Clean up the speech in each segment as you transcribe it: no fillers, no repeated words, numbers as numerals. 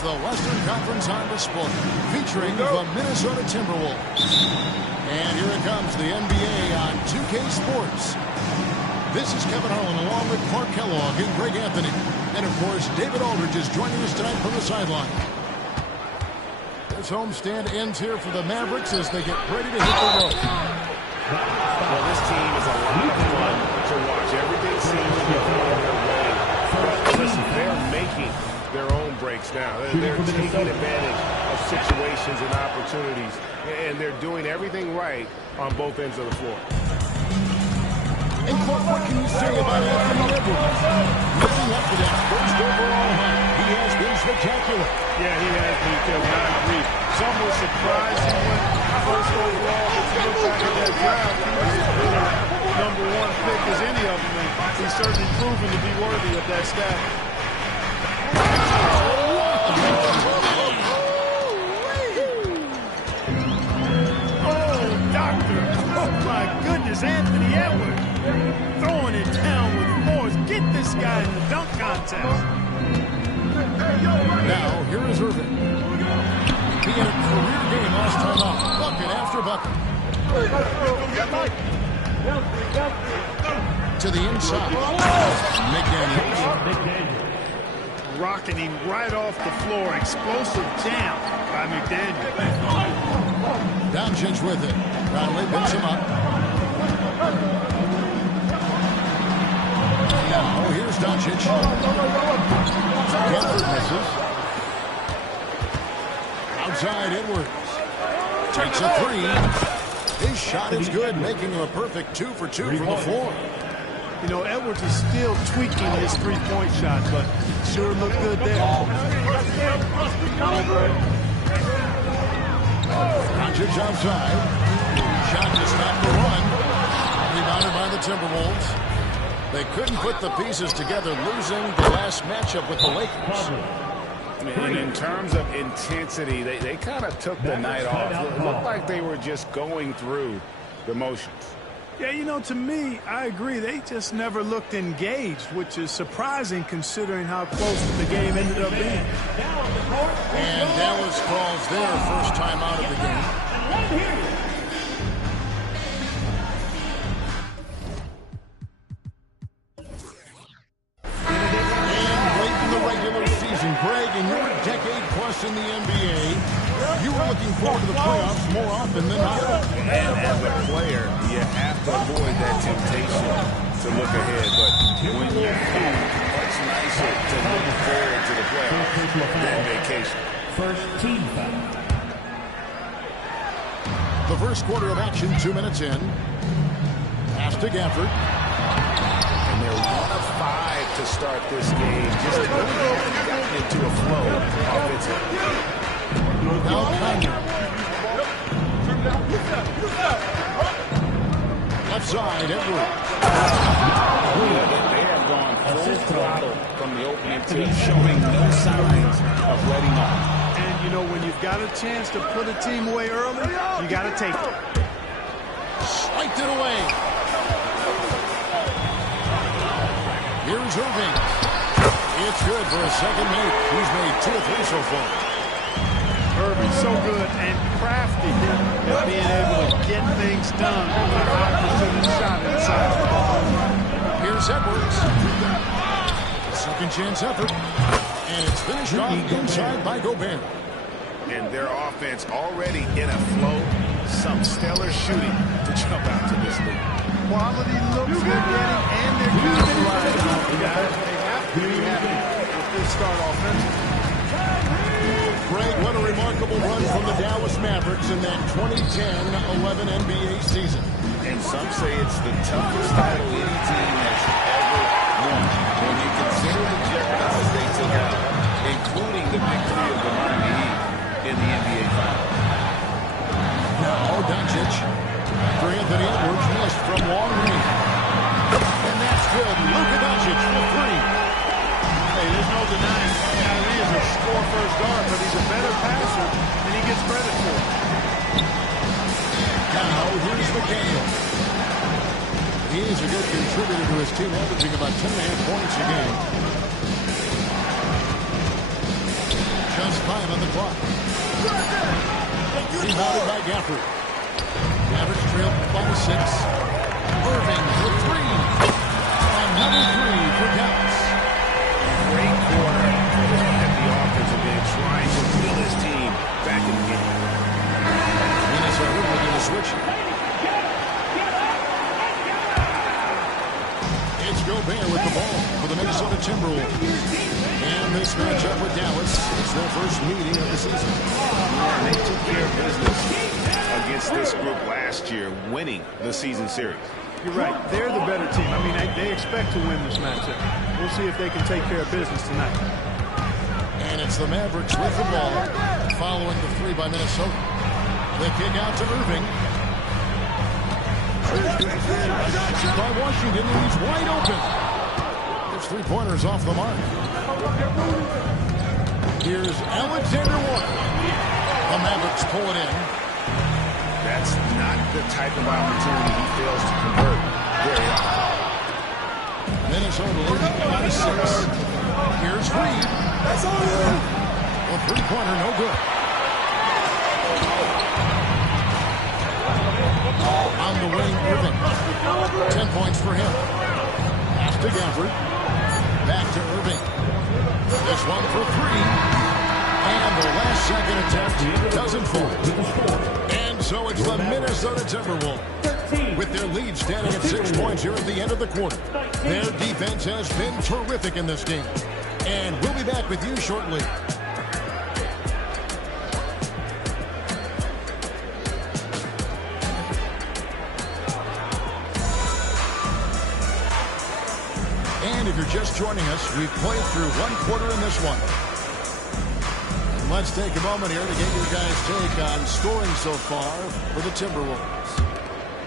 It's the Western Conference on display, featuring the Minnesota Timberwolves. And here it comes, the NBA on 2K Sports. This is Kevin Harlan along with Clark Kellogg and Greg Anthony. And, of course, David Aldridge is joining us tonight from the sideline. This homestand ends here for the Mavericks as they get ready to hit the road. Well, this team is a lot of fun to watch. Everything seems to be going their way. But listen, they're making their own breaks now. They're taking advantage of situations and opportunities, and they're doing everything right on both ends of the floor. And Clark, what can you say about Anthony Edwards? Living up to that first overall hype, he has been spectacular. Yeah, he has been, Kevin. I agree. Some were surprised he went first overall, but you look back at that draft, he was as good a number one pick as any of them, and he's certainly proven to be worthy of that stat. Oh, doctor. Oh, my goodness, Anthony Edwards. Throwing it down with force. Get this guy in the dunk contest. Now, here is Irving. He had a career game last time out. Bucket after bucket. To the inside. McDaniels. Rocking him right off the floor. Explosive jam by McDaniels. Doncic with it. Conley picks him up. Now, here's Doncic. Gafford misses. Outside Edwards. Takes a three. His shot is good, making him a perfect 2 for 2 from the floor. You know, Edwards is still tweaking his three-point shot, but sure looked good there. Doncic outside. Shot to stop the run. Rebounded by the Timberwolves. They couldn't put the pieces together, losing the last matchup with the Lakers. And in terms of intensity, they kind of took the night off. It looked like they were just going through the motions. Yeah, you know, to me, I agree. They just never looked engaged, which is surprising considering how close the game ended up being. And Dallas calls their first time out of the game. Greg, in your decade plus in the NBA, you were looking forward to the playoffs more often than not. And as a player, you have to avoid that temptation to look ahead. But when you do, it's nicer to look forward to the playoffs than vacation. First team foul. The first quarter of action, 2 minutes in. Pass to Gafford. And they're 1 of 5 to start this game. Just really haven't gotten into a flow offensively. Now Conley. Left side, Edwards. They have gone full throttle from the opening tip, showing no signs of letting off. And, you know, when you've got a chance to put a team away early, you got to take it. Swiped it away. Here's Irving. It's good for a second make. He's made 2 or 3 so far. Irving so good and crafty at being able to get things done with a high-percentage shot inside. Here's Edwards. Second chance effort. And it's finished off inside by Gobert. And their offense already in a flow. Some stellar shooting to jump out to this league. Quality looks they're getting, and they're capitalizing on it, guys. They have to be happy with this start offensively. Greg, what a remarkable run from the Dallas Mavericks in that 2010-11 NBA season. And some say it's the toughest title any team has ever won. When you consider the juggernaut they took out, including the big three of the Miami Heat in the NBA Finals. Now Doncic. For Anthony Edwards, missed from long range. And that's good. Luka Doncic for 3. Hey, there's no denying Kyrie is a score-first guard, but he's a better passer than he gets credit for. Now, here's McDaniels. He's a good contributor to his team, averaging about 10.5 points a game. Just 5 on the clock. Rebounded by Gafford. Mavericks trail by 6. Irving for 3. Another 3 for Dallas. Great quarter at the offensive end, trying to will his team back in the game. Minnesota will get a switch. It's Gobert with the ball for the Minnesota Timberwolves. And this matchup with Dallas is their first meeting of the season. And they took care of business against this group last year, winning the season series. You're right. They're the better team. I mean, they expect to win this matchup. We'll see if they can take care of business tonight. And it's the Mavericks with the ball, following the 3 by Minnesota. The kick out to Irving. By Washington, and he's wide open. There's 3-pointers off the mark. Here's Alexander Walker. The Mavericks pull it in. That's not the type of opportunity he fails to convert very often. Minnesota leading by 6. Here's Reed. That's all in. A 3-pointer, no good. On the wing, Irving. 10 points for him. Pass to Gafford. Back to Irving. This one for 3. And the last second attempt doesn't fall. And so it's the Minnesota Timberwolves with their lead standing at 6 points here at the end of the quarter. Their defense has been terrific in this game. And we'll be back with you shortly. And if you're just joining us, we've played through 1 quarter in this one. And let's take a moment here to get your guys' take on scoring so far for the Timberwolves.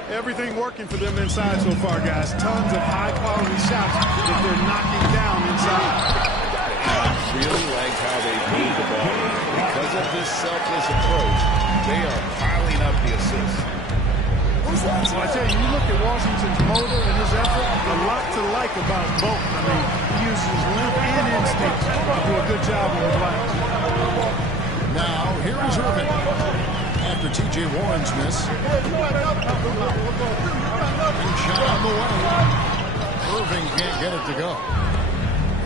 Everything working for them inside so far, guys. Tons of high-quality shots that they're knocking down inside. I really like how they move the ball. Because of this selfless approach, they are piling up the assists. Well, I tell you, you look at Washington's motor and his effort, a lot to like about both. I mean, he uses his limp and instinct to do a good job on the glass. Now, here is Irving. After T.J. Warren's miss. And shot on the way. Irving can't get it to go.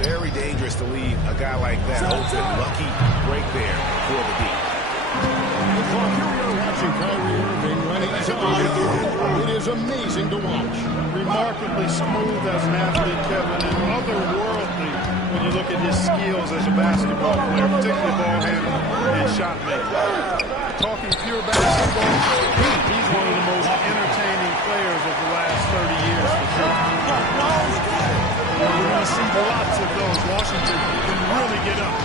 Very dangerous to leave a guy like that open. Lucky break there for the deep. Here we are watching Kyrie Irving when he's on. It is amazing to watch. Remarkably smooth as an athlete, Kevin, and otherworldly when you look at his skills as a basketball player, particularly ball handling and shot making. Talking pure basketball, he's one of the most entertaining players of the last 30 years for sure. We're going to see lots of those. Washington can really get up.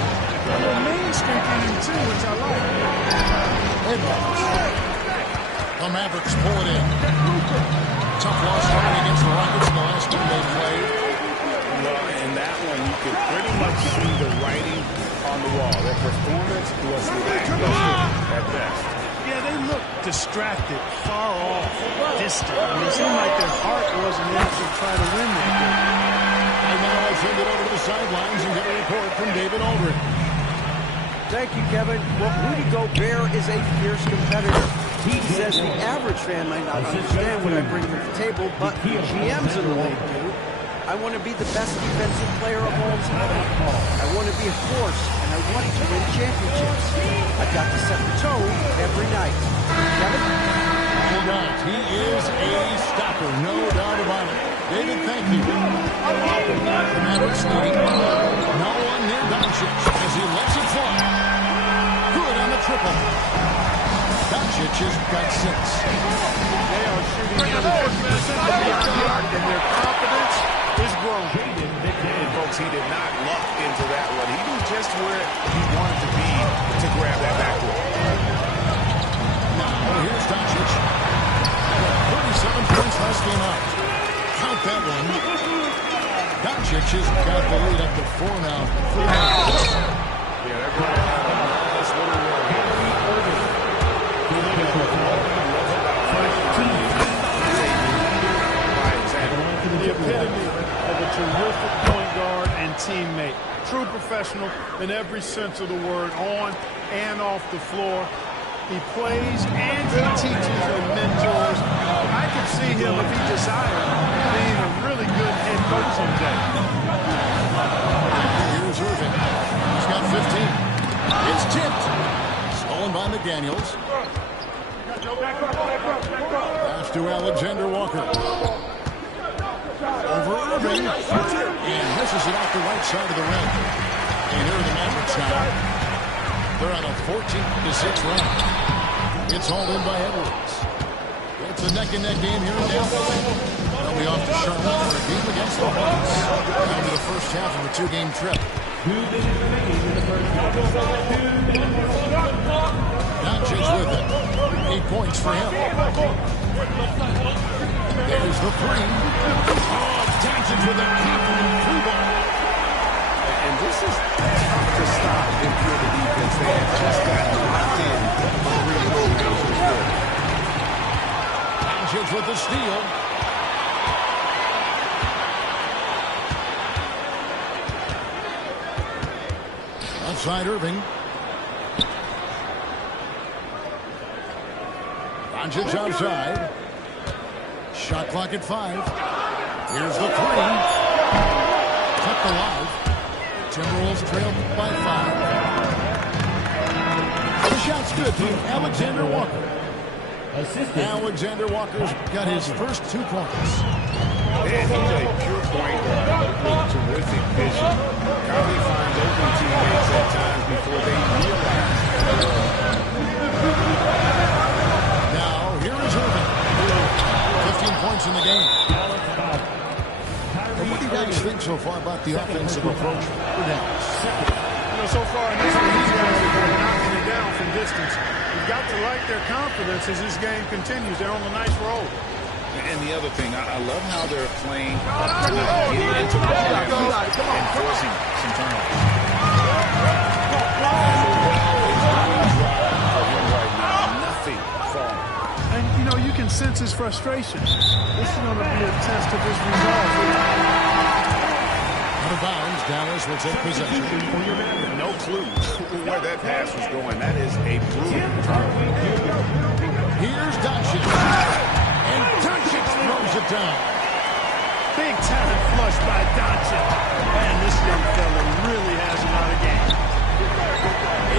A little main streak in him too, which I like. The Mavericks pull it in. Tough loss starting against the Rockets in the last game they played. Well, in that one, you could pretty much see the writing on the wall. Their performance was lackluster at best. Yeah, they looked distracted, far off, distant. I mean, it seemed like their heart wasn't in it to try to win that game. And now I send it over to the sidelines and get a report from David Aldridge. Thank you, Kevin. Well, Rudy Gobert is a fierce competitor. He says the average fan might not understand what I bring to the table, but the GMs in the league do. I want to be the best defensive player of all time. I want to be a force, and I want to win championships. I've got to set the tone every night. Kevin? All right, he is a stopper, no doubt about it. David, thank you. The Mavericks leading. No one near Doncic as he lets it fly. Good on the triple. Doncic has got 6. They are shooting in and their confidence is growing. And folks, he did not luck into that one. He was just where he wanted to be to grab that backboard. Now, here's Doncic. 37 points last game out. Count that one. Doncic has got the lead up to 4 now. Yeah, they're going to have a nice little run here. The epitome of a terrific point guard and and teammate. True professional in every sense of the word, on and off the floor. He plays and he teaches and mentors. I could see him, if he desired, being a really good head coach someday. Here's Irving. He's got 15. It's tipped. Stolen by McDaniels. Pass to Alexander Walker. Over Irving. And misses it off the right side of the rim. And here are the Mavericks now. They're on a 14-6 run. It's hauled in by Edwards. It's a neck-and-neck game here in Dallas. They'll be off to Charlotte for a game against the Hawks. Down to the first half of a two-game trip. 2 minutes remaining in the first half. 2 minutes. Doncic with it. 8 points for him. There's the three. Oh, Doncic with a confident free ball. And this is tough to stop if you're the defense. They have just gotten locked in. Doncic with the steal. Outside Irving. Doncic outside. Shot clock at 5. Here's the three. Kept alive. Timberwolves trailed by 5. The shot's good to Alexander Walker. Alexander Walker's got his first 2 points. And he's a pure point guard with terrific vision. How he finds open teammates at times before they realize. Now, here is Irving. 15 points in the game. And what do you guys think so far about the offensive approach for Dallas? So far in this one, these guys are knocking it down from distance. You've got to like their confidence as this game continues. They're on a nice roll. And the other thing, I love how they're playing, getting into ball and forcing some turnovers. Nothing falling. And, you can sense his frustration. This is going to be a test of his resolve. Out of bounds, Dallas will take possession. No clue where that pass was going. That is a brutal turnover. Here's Doncic. And Doncic throws it down. Big talent flush by Doncic. Man, this young fella really has a lot of game.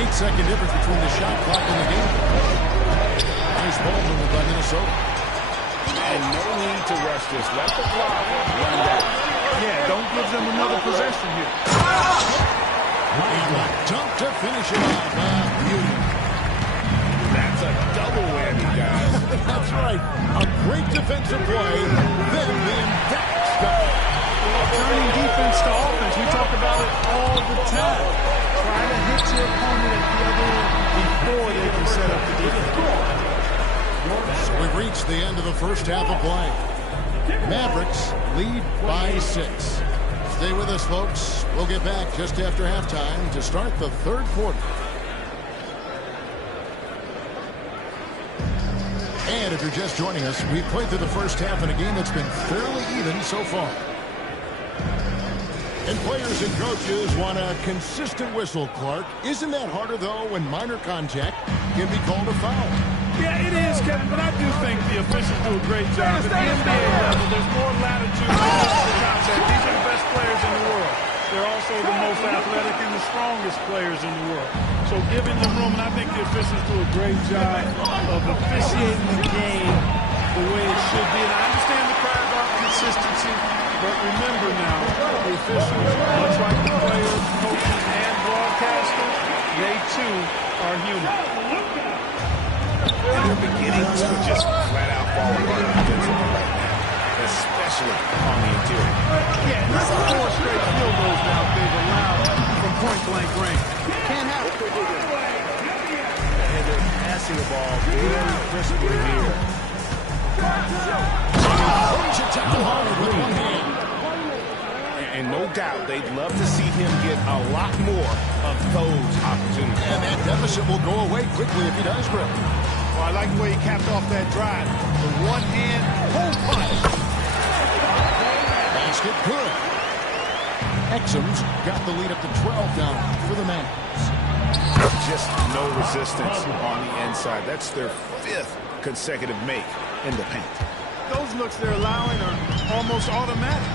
8-second difference between the shot clock and the game. Nice ball movement by Minnesota. And no need to rush this. Let the clock run down. Yeah, don't give them another possession here. And a dunk to finish it off. Beauty. That's a double whammy, guys. That's right. A great defensive play, then the emphatic stop. Turning defense to offense. We talk about it all the time. Try to hit your opponent at the other end before they can set up the defense. So we've reached the end of the first half of play. Mavericks lead by 6. Stay with us, folks. We'll get back just after halftime to start the third quarter. And if you're just joining us, we've played through the first half in a game that's been fairly even so far. And players and coaches want a consistent whistle, Clark. Isn't that harder, though, when minor contact can be called a foul? Yeah, it is, Kevin, but I do think the officials do a great job. At the NBA level, there's more latitude than just the contact. These are the best players in the world. They're also the most athletic and the strongest players in the world. So giving them room, and I think the officials do a great job of officiating the game the way it should be. And I understand the cry about consistency, but remember now, the officials, much like the players, coaches, and broadcasters, they too are human. And they're beginning to just flat out fall apart defensively right now, especially on the interior. Yeah, that's 4 straight field goals now they've allowed from point-blank range. Can't happen. And they're passing the ball very crisply here. Brings it down hard with one hand. And no doubt they'd love to see him get a lot more of those opportunities. And that deficit will go away quickly if he does, Brett. Well, I like the way he capped off that drive. The one-hand home punch. Basket good. Exums got the lead up to 12 now for the Mavs. Just no resistance on the inside. That's their 5th consecutive make in the paint. Those looks they're allowing are almost automatic.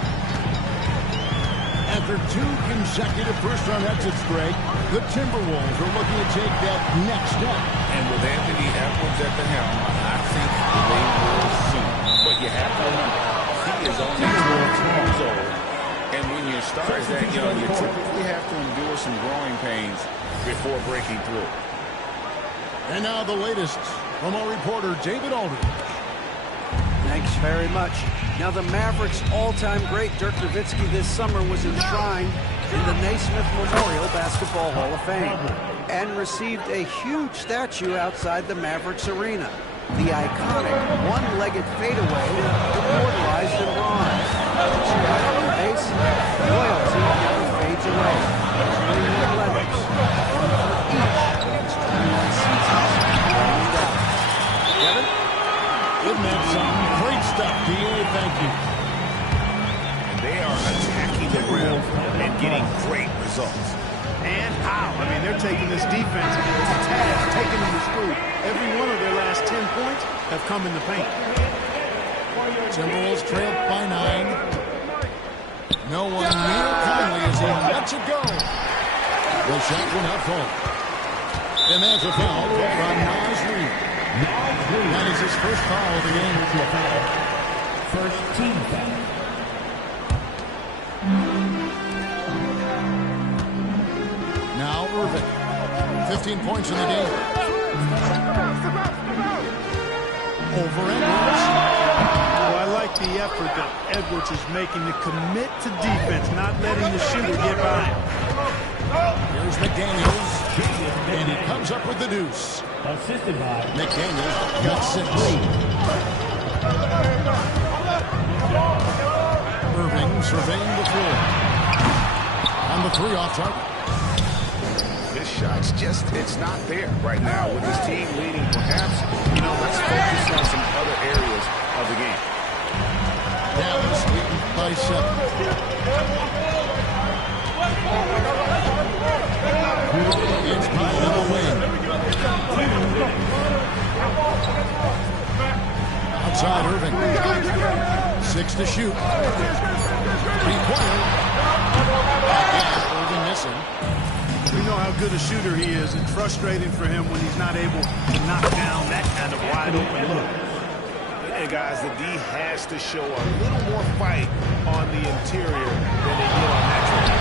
After 2 consecutive first-round exits, Greg, the Timberwolves are looking to take that next step. And with Anthony Edwards at the helm, I think they will soon. But you have to remember, he is only 22 years old. And when you start that young, you typically have to endure some growing pains before breaking through. And now the latest from our reporter, David Aldridge. Thanks very much. Now the Mavericks' all-time great Dirk Nowitzki this summer was enshrined in the Naismith Memorial Basketball Hall of Fame and received a huge statue outside the Mavericks arena. The iconic one-legged fadeaway immortalized in bronze. Inscribed on the base, loyalty never fades away. 21 letters, one for each of his 21 seasons. Kevin? Good man, son. Great stuff, D.A. Thank you. And they are attacking the rim and getting great results. And how? I mean, they're taking this defense to task, taking them to school. Every one of their last 10 points have come in the paint. Timberwolves trail by 9. No one near Conley as he lets it go. The shot will not fall. And that's a foul from Naz Reid. That is his first foul of the game. First team foul. Now Irving. 15 points in the game. Over Edwards. Well, I like the effort that Edwards is making to commit to defense, not letting the shooter get by him. Here's McDaniels. And he comes up with the deuce. Assisted by McDaniels got 6. Irving surveying the floor. On the 3 off target. This shot's just, it's not there right now. With this team leading, perhaps, let's focus on some other areas of the game. Dallas leading by 7. It's piled in the wing. Outside Irving. 6 to shoot. Required. Again, Irving missing. We know how good a shooter he is, and frustrating for him when he's not able to knock down that kind of wide open look. And guys, the D has to show a little more fight on the interior than they did on that track.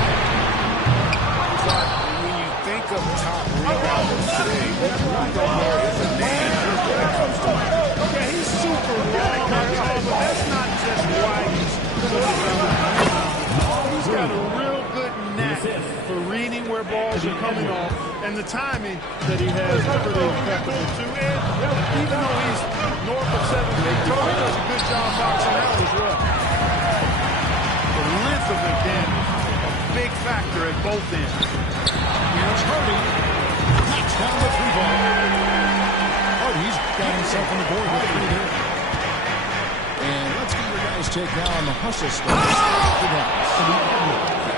But when you think of top rebounders today, Ware is a name that comes to mind. Okay, he's super raw, but that's not just why he's such a rebound. He's got a real good knack for reading where balls are coming off, and the timing that he has is pretty impeccable too. And even though he's north of 7 feet tall, he does a good job boxing out as well. The length of McDaniels, a big factor at both ends. Here's Hardy. Knocks down the 3-ball. Hardy's got himself on the board with 3 there. And let's get your guys' take now on the hustle start.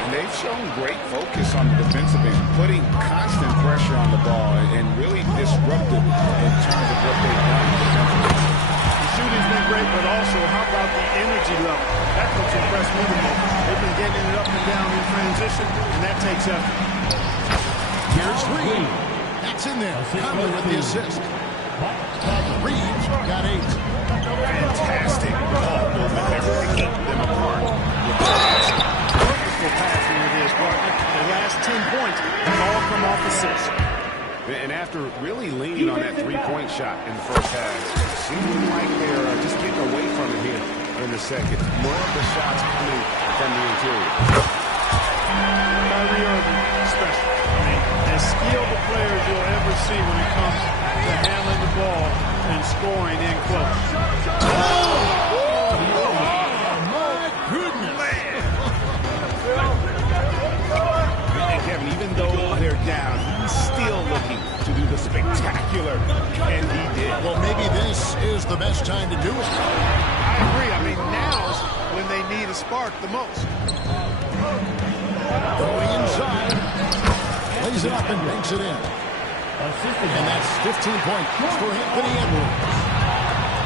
And they've shown great focus on the defensive end, putting constant pressure on the ball and really disruptive in terms of what they've done defensively. The shooting's been great, but also how about the energy level? That's what's impressed me the most. They've been getting it up and down in transition, and that takes effort. Here's Reed. That's in there. Conley with the assist. Reed got 8. Fantastic ball movement there to keep them apart. Wonderful passing with his partner. The last 10 points have all come off assists. And after really leaning on that 3-point shot in the first half, it seems like they're just getting away from it here in the second. More of the shots coming from the interior. Kyrie Irving, special. I mean, as skilled a player as you'll ever see when it comes to handling the ball and scoring in close. And Kevin, even though they're down, he's still looking to do the spectacular, and he did. Well, maybe this is the best time to do it. I agree. I mean, now's when they need a spark the most. Lays it up and banks it in. And that's 15 points for Anthony Edwards.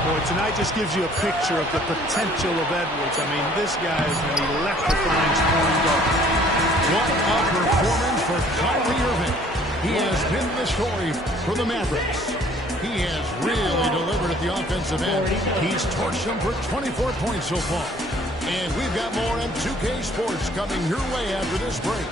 Boy, tonight just gives you a picture of the potential of Edwards. I mean, this guy is an electrifying scoring guard. What a performance for Kyrie Irving. He has been the story for the Mavericks. He has really delivered at the offensive end. He's torched them for 24 points so far. And we've got more on 2K Sports coming your way after this break.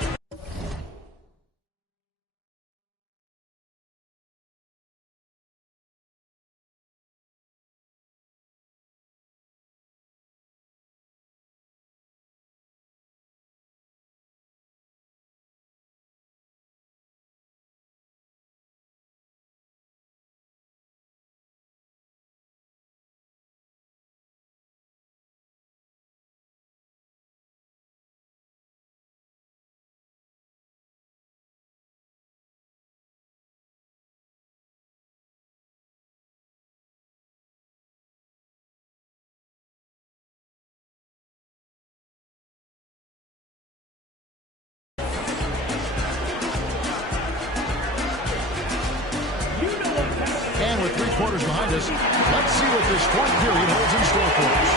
And with 3 quarters behind us, let's see what this fourth period holds in store for us.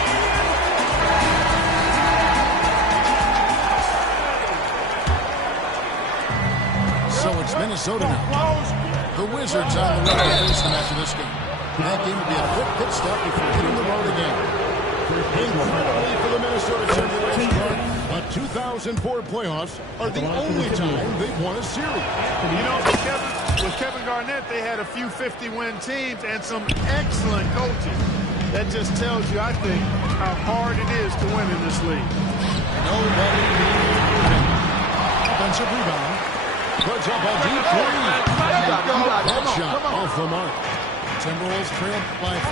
So it's Minnesota now. The Wizards on the road to face them after this game. That game will be a quick pit stop before hitting the road again. Incredibly for the Minnesota Timberwolves, but 2004 playoffs are the only time they've won a series. You know, with Kevin Garnett, they had a few 50-win teams and some excellent coaches. That just tells you, I think, how hard it is to win in this league. Nobody needs offensive rebound. Puts up a deep three. That shot off the mark. Timberwolves trail by 5.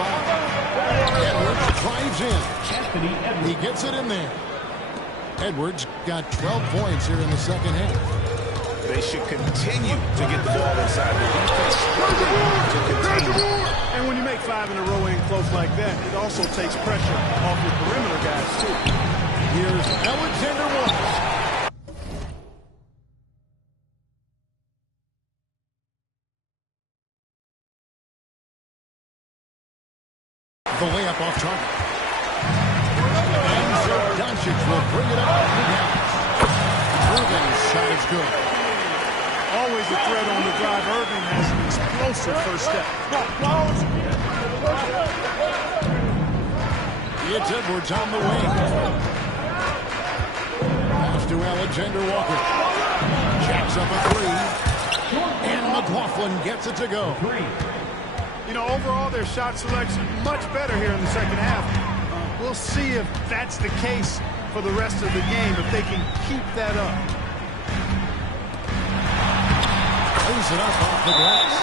Edwards drives in. He gets it in there. Edwards got 12 points here in the second half. They should continue to get the ball inside the defense to continue. And when you make 5 in a row in close like that, it also takes pressure off your perimeter guys, too. Here's Alexander Walker. The layup off target. And so Doncic will bring it up for Dallas. Irving's shot is good. Always a threat on the drive. Irving has an explosive first step. It's Edwards on the wing. Pass to Alexander Walker. Jacks up a 3. And McLaughlin gets it to go. You know, overall, their shot selection much better here in the second half. We'll see if that's the case for the rest of the game, if they can keep that up. Lays it up off the glass.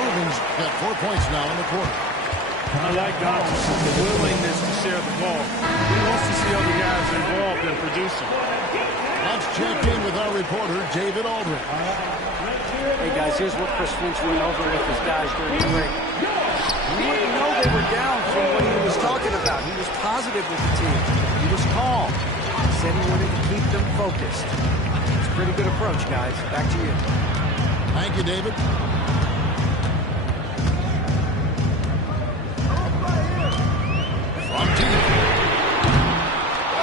Irving's got 4 points now in the quarter. I like Doncic's willingness to share the ball. He wants to see other guys involved in producing. Let's check in with our reporter, David Aldridge. Hey, guys, here's what Chris Finch went over with his guys during the break. You wouldn't know they were down from what he was talking about. He was positive with the team. He was calm. He said he wanted to keep them focused. It's a pretty good approach, guys. Back to you. Thank you, David. From deep.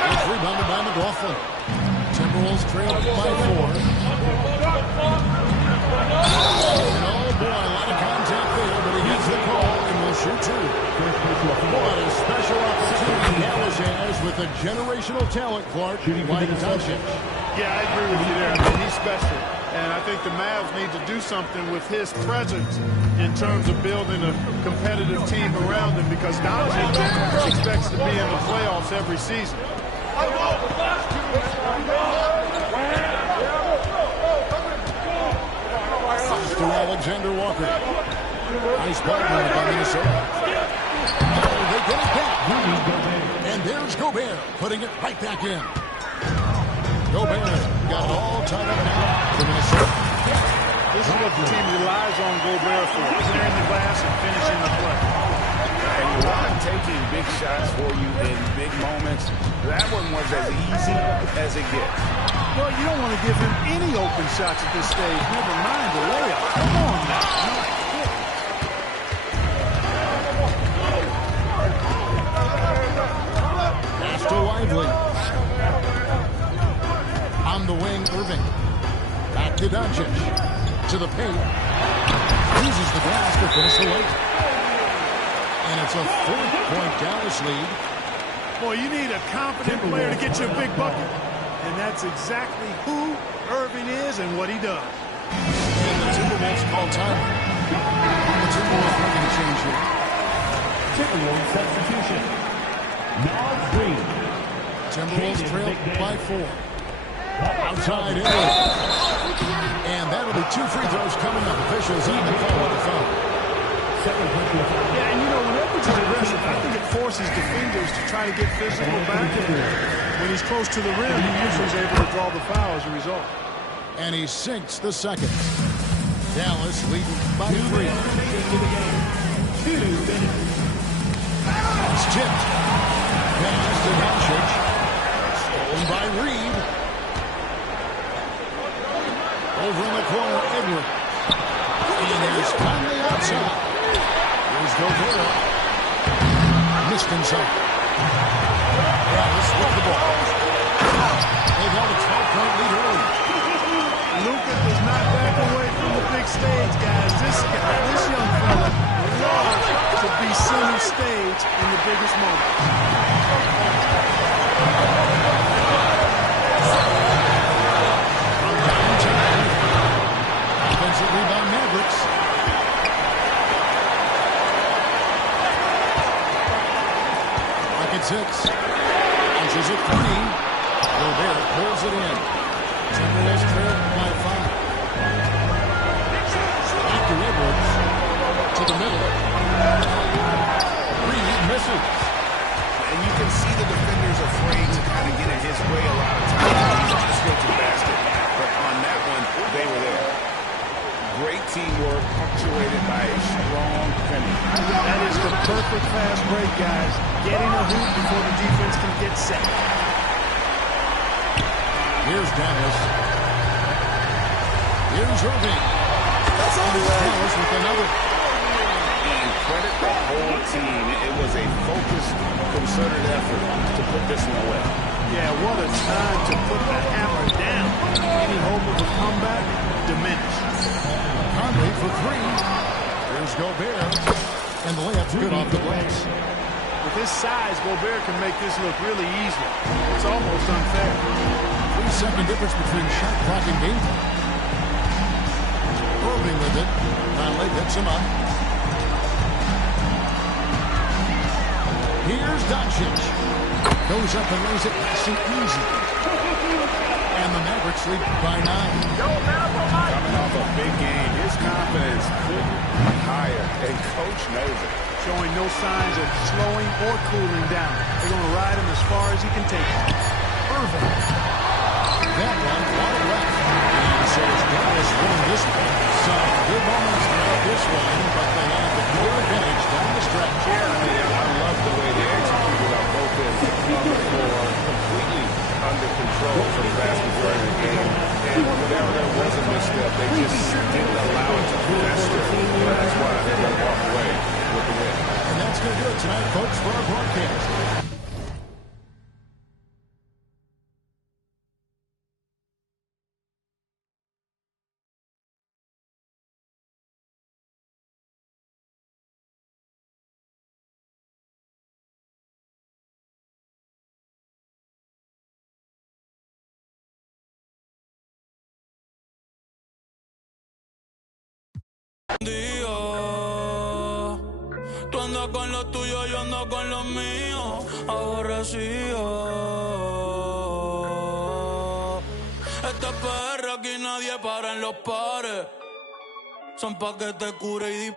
It's rebounded by McLaughlin. Timberwolves trail by 4. Oh, boy, a lot of contact there, but he gets the call and will shoot 2. What a special opportunity Dallas has with a generational talent, Clark, like Doncic. Yeah, I agree with you there. I mean, he's special. And I think the Mavs need to do something with his presence in terms of building a competitive team around him, because Doncic expects to be in the playoffs every season. To Alexander Walker. Nice ball movement by Minnesota. Oh, they get it back. And there's Gobert putting it right back in. Gobert got it all tied up now for Minnesota. This is what the team relies on Gobert for, clearing the glass and finishing the play. And you want taking big shots for you in big moments. That one was as easy as it gets. Well, you don't want to give him any open shots at this stage. Never mind the layup. Come on now. Pass to Lively. On the wing, Irving. Back to Doncic. To the paint. Uses the glass to finish the late. And it's a 4-point Dallas lead. Boy, you need a confident player to get you a big bucket. And that's exactly who Irving is and what he does. And the Timberwolves call time. The Timberwolves making a change here. Timberwolves substitution. Nod Green. Timberwolves trail by 4. Outside Edwards. And that'll be 2 free throws coming up. Officials on the call with the foul. Yeah, and you know, when Edwards is aggressive, I think it forces defenders to try to get physical back. When he's close to the rim, he usually is able to draw the foul as a result. And he sinks the second. Dallas leading by 3. It's tipped. Pass to Doncic. Stolen by Reed. Over in the corner, Edwards. And there's Conley outside. Here's Gobert. Missed inside. Dallas with the ball. They've held a 12-point lead early. Luka does not back away from the big stage, guys. This young fella loves to be center stage in the biggest moment. From downtown. Offensive rebound, Mavericks. Rockets 6. Inches at 3. Gobert pulls it in. Timberwolves trail by 5. Back to Edwards. To the middle. Reed misses. And you can see the defenders afraid to kind of get in his way a lot of times. He's just going to the basket. But on that one, they were there. Great teamwork, punctuated by a strong finish. That is the perfect fast break, guys. Getting a hoop before the defense can get set. Here's Dallas. Here's Irving. That's Dallas with another. And credit the whole team. It was a focused, concerted effort to put this one away. Yeah, what a time to put the hammer down. Any hope of a comeback diminished. Conley for 3. Here's Gobert. And the layup's good off the glass. With his size, Gobert can make this look really easy. It's almost unfair. 3-second difference between shot clock and game time. Irving with it. Conley picks him up. Here's Doncic. Goes up and lays it nice and easy. And the Mavericks lead by 9. Coming off a big game, his confidence couldn't be higher, and Coach knows it. Showing no signs of slowing or cooling down. They're going to ride him as far as he can take him. Irving. That one, all left. And so it's Dallas won this one. Some good moments throughout this one, but they had the clear advantage down the stretch. I love the way they executed on both ends of the floor, completely under control for the vast majority of the game. And whenever there was a misstep, they just didn't allow it to fester. That's why they're going to walk away with the win. And that's going to do it tonight, folks, for our broadcast. Tú andas con lo tuyo, yo ando con lo mío, aborrecido. Esta perra aquí nadie para en los pares. Son pa' que te cure y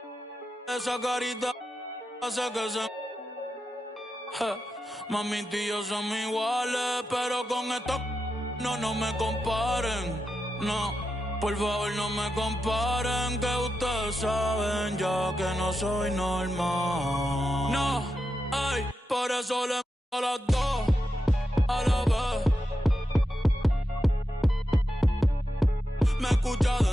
esa carita hace que se... Mami, tú y yo somos iguales, pero con esto no me comparen, no. Por favor no me comparen, que ustedes saben ya que no soy normal. No, ay, por eso le a las dos a la vez. Me escucha